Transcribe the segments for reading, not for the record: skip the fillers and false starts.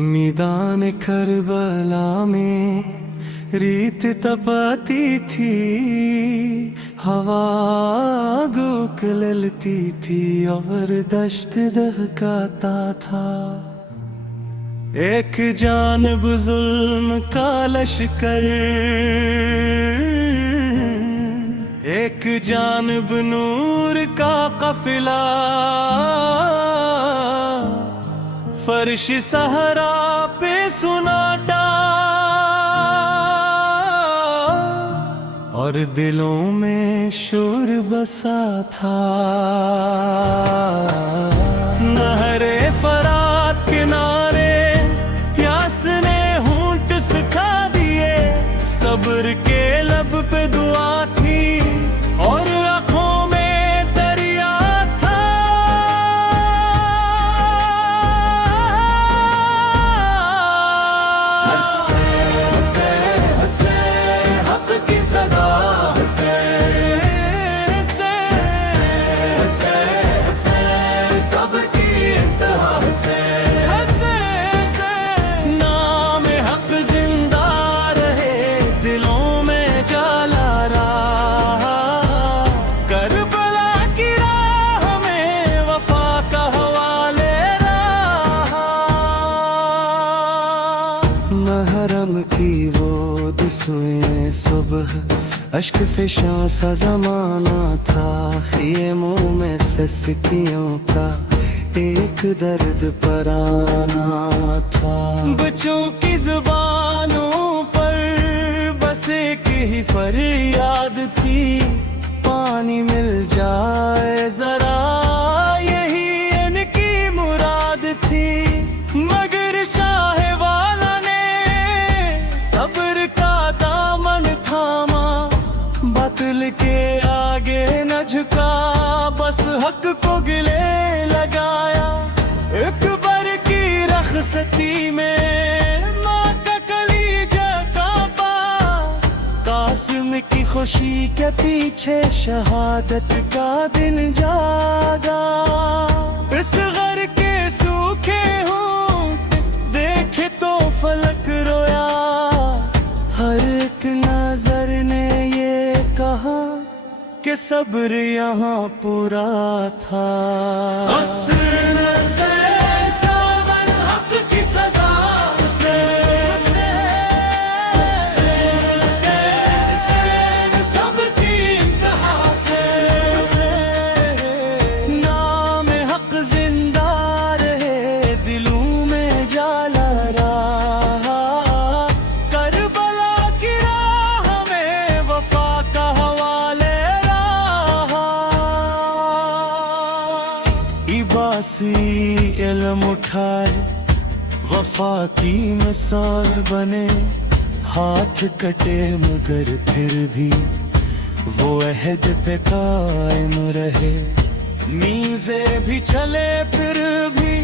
मैदान करबला में रीत तपती थी, हवा गुकलती थी और दश्त दहकाता था। एक जानब जुल्म का लश्कर, एक जानब नूर का काफिला, फर्श सहरा पे सुनाटा और दिलों में शोर बसा था। नहरे फरात किनारे प्यास ने होंठ सुखा दिए, सब्र के लब पे दुआ थी और आंखों में दरिया था। हंसे हंसे हंसे हक की सदा, हंसे हंसे हंसे हंसे सबकी इंतहा, हंसे हंसे हंसे नाम हक जिंदा रहे, दिलों में जला रहा। करबला की राह में वफा का हवाले रहा। महरम की वो दुसुएं सुबह, अश्क फिशां सा जमाना था। खेमों में सिसकियों का एक दर्द पराना था। बच्चों की जुबानों पर बस एक ही फरियाद थी, पानी मिल जाए जरा, यही इनकी मुराद थी। मगर शाह वाला ने सब्र का दामन थामा, बातिल के आगे न झुका, बस हक को गिले लगाया। एक बार की रखसती में माँ का कलीजा कांपा, कासिम की खुशी के पीछे शहादत का दिन जागा। इस घर के सूखे होंठ देखे तो फलक रोया, हर एक नजर ने ये कहा कि सब्र यहाँ पूरा था। हसन से सावन हक की सदा, से सबकी इंतहा, से नाम हक जिंदा रहे, दिलों में जाला रहा। करबला की राह में वफा का हवाले रहा। इबासी इल्म उठाए, वफा की मिसाल बने, हाथ कटे मगर फिर भी वो अहद पे कायम रहे। नीज़े भी चले फिर भी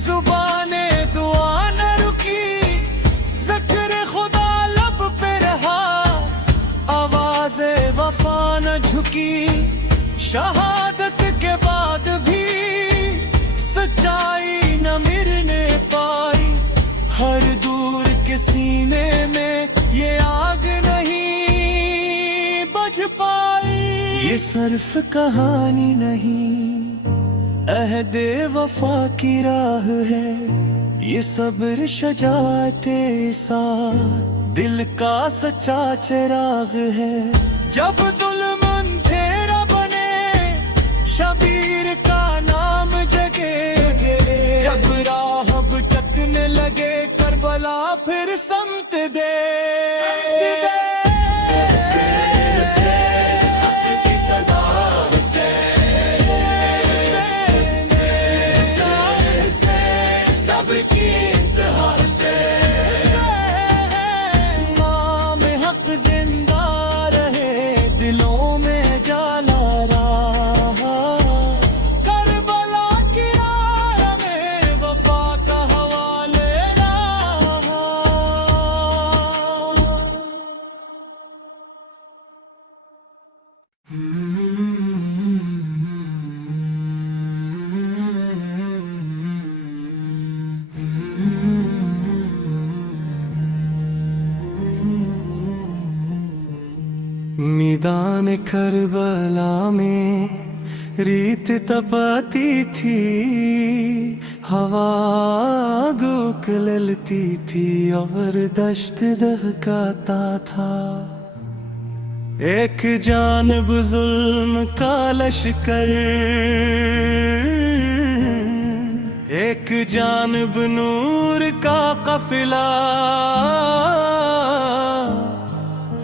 जुबाने दुआ न रुकी, ज़िक्र खुदा लब पे रहा, आवाज़े वफा न झुकी। शहादत के बाद भी सच्चाई न मिटने पाई, हर दूर के सीने में ये आग नहीं बुझ पाई। ये सिर्फ कहानी नहीं, अहदे वफा की राह है। ये सब्र शजाते साथ दिल का सच्चा चिराग है। जब जुल्म अंधेरा बने, शबीर का नाम जगे, जब राह भटकने लगे, करबला फिर समत दे। नाम हक जिंदा रहे, दिलों में जाला रहा। करबला की राह में वफा का हवाले रहा। मैदान करबला में रीत तपाती थी, हवा आग उगलती थी और दश्त दहकाता था। एक जानब जुल्म का लश्कर, एक जानब नूर का काफिला,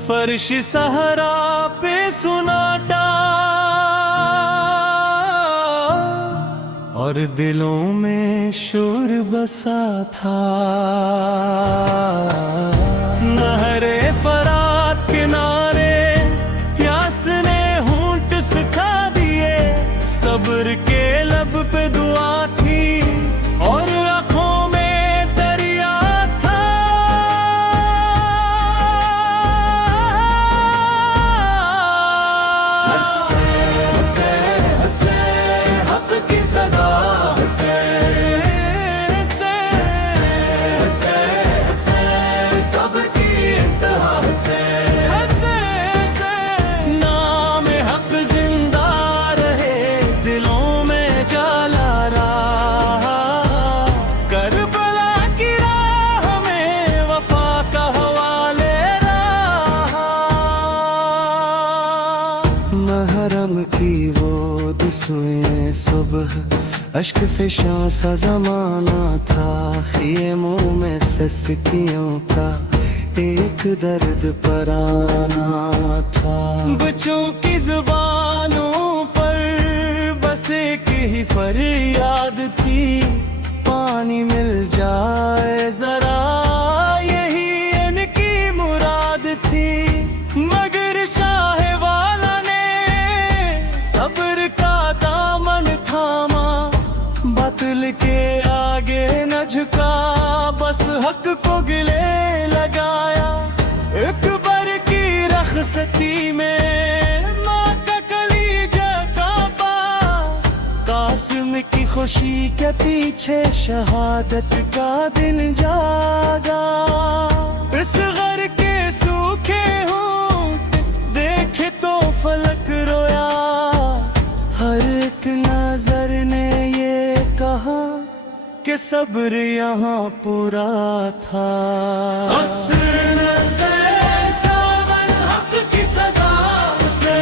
फर्श सहरा पे सुनाटा और दिलों में शोर बसा था। नहरे फरात किनारे प्यास ने होंठ सुखा दिए, सब्र के लब पे दुआ थी और आँखों में दरिया था। हंसे हंसे हंसे हक की सदा, हंसे हंसे हंसे हंसे सबकी इंतहा, हंसे हंसे हंसे नाम हक जिंदा रहे, दिलों में जाला रहा। करबला की राह में वफा का हवाले रहा। महरम की वो दुसुएं सुबह, अश्क फिशां सा जमाना था। खेमों में सिसकियों का एक दर्द पराना था। बच्चों की जुबानों पर बस एक ही फरियाद थी, पानी मिल जाए जरा, यही इनकी मुराद थी। मगर शाह वाला ने सब्र का दामन थामा, बातिल के आगे न झुका, बस हक को गिले लगाया। अकबर की रखसती में माँ का कलीजा कांपा, कासिम की खुशी के पीछे शहादत का दिन जागा। इस घर के सूखे होंठ देखे तो फलक रोया, हर एक नजर ने ये कहा कि सब्र यहाँ पूरा था। असर से सावन हक की सदा, से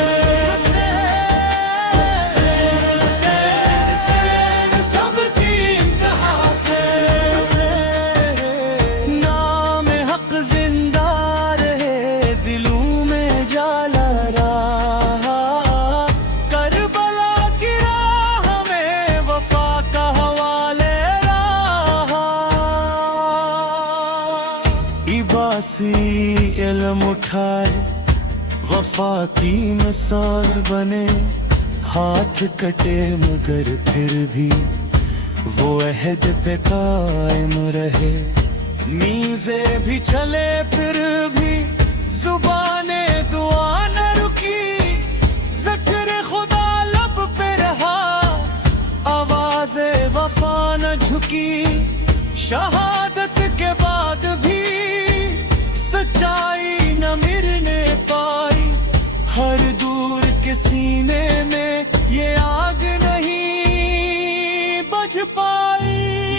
सबकी इंतहा, से नाम हक जिंदा रहे, दिलों में जाला रहा। करबला की राह में वफा का हवाले रहा। इबासी इल्म उठाए, वफा की मिसाल बने, हाथ कटे मगर फिर भी वो अहद पे कायम रहे। मीज़े भी चले फिर भी जुबाने दुआ न रुकी, ज़िक्र खुदा लब पे रहा, आवाज़े वफा न झुकी। शहादत के बाद भी सच्चाई न मिटने पाई, हर दूर के सीने में ये आग नहीं बुझ पाई।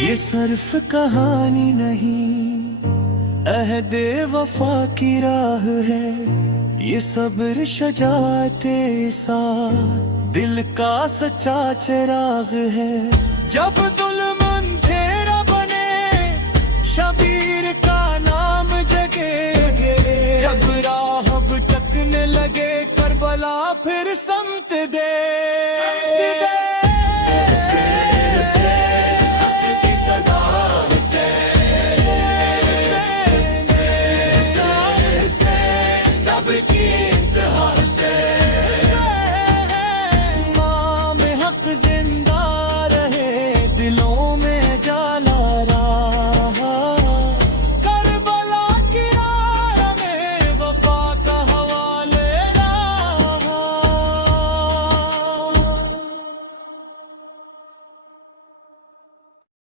ये सिर्फ कहानी नहीं, अहदे वफा की राह है। ये सब्र शजाते साथ दिल का सच्चा चिराग है। जब